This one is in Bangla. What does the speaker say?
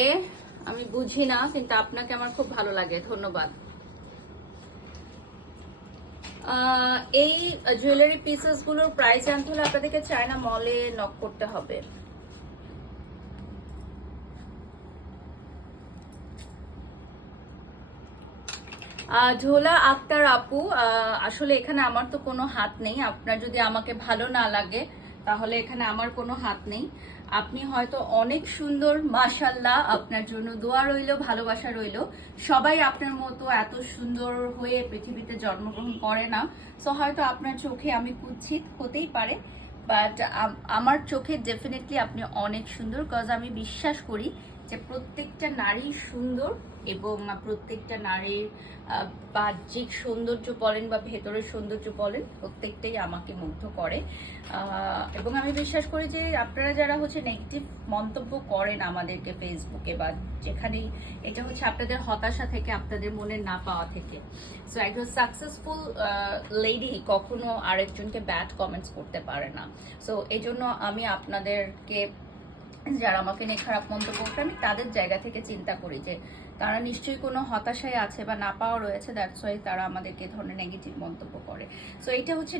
বলে আমি বুঝি না, কিন্তু আপনাকে আমার খুব ভালো লাগে, ধন্যবাদ। এই জুয়েলারি পিসেস গুলোর প্রাইস জানতে হলে আপনাদেরকে চায়না মলে নক করতে হবে। ঝোলা আক্তার আপু, আসলে এখানে আমার তো কোনো হাত নেই। আপনার যদি আমাকে ভালো না লাগে তাহলে এখানে আমার কোনো হাত নেই। আপনি হয়তো অনেক সুন্দর, মাশাল্লাহ, আপনার জন্য দোয়া রইলো, ভালোবাসা রইলো। সবাই আপনার মতো এত সুন্দর হয়ে পৃথিবীতে জন্মগ্রহণ করে না। সো হয়তো আপনার চোখে আমি কুৎসিত হতেই পারে, বাট আমার চোখে ডেফিনেটলি আপনি অনেক সুন্দর। কজ আমি বিশ্বাস করি যে প্রত্যেকটা নারী সুন্দর, এবং প্রত্যেকটা নারীর বাহ্যিক সৌন্দর্য বলেন বা ভেতরের সৌন্দর্য বলেন, প্রত্যেকটাই আমাকে মুগ্ধ করে। এবং আমি বিশ্বাস করি যে আপনারা যারা হচ্ছে নেগেটিভ মন্তব্য করেন আমাদেরকে ফেসবুকে বা যেখানেই, এটা হচ্ছে আপনাদের হতাশা থেকে, আপনাদের মনের না পাওয়া থেকে। সো একজন সাকসেসফুল লেডি কখনো আরেকজনকে ব্যাড কমেন্টস করতে পারে না। সো এই জন্য আমি আপনাদেরকে, যারা আমাকে নিয়ে খারাপ মন্তব্য করে, আমি তাদের জায়গা থেকে চিন্তা করি যে তারা নিশ্চয়ই কোনো হতাশায় আছে বা না পাওয়া রয়েছে, দ্যাটস ওয়াই তারা আমাদেরকে ধরনের নেগেটিভ মন্তব্য করে। সো এটা হচ্ছে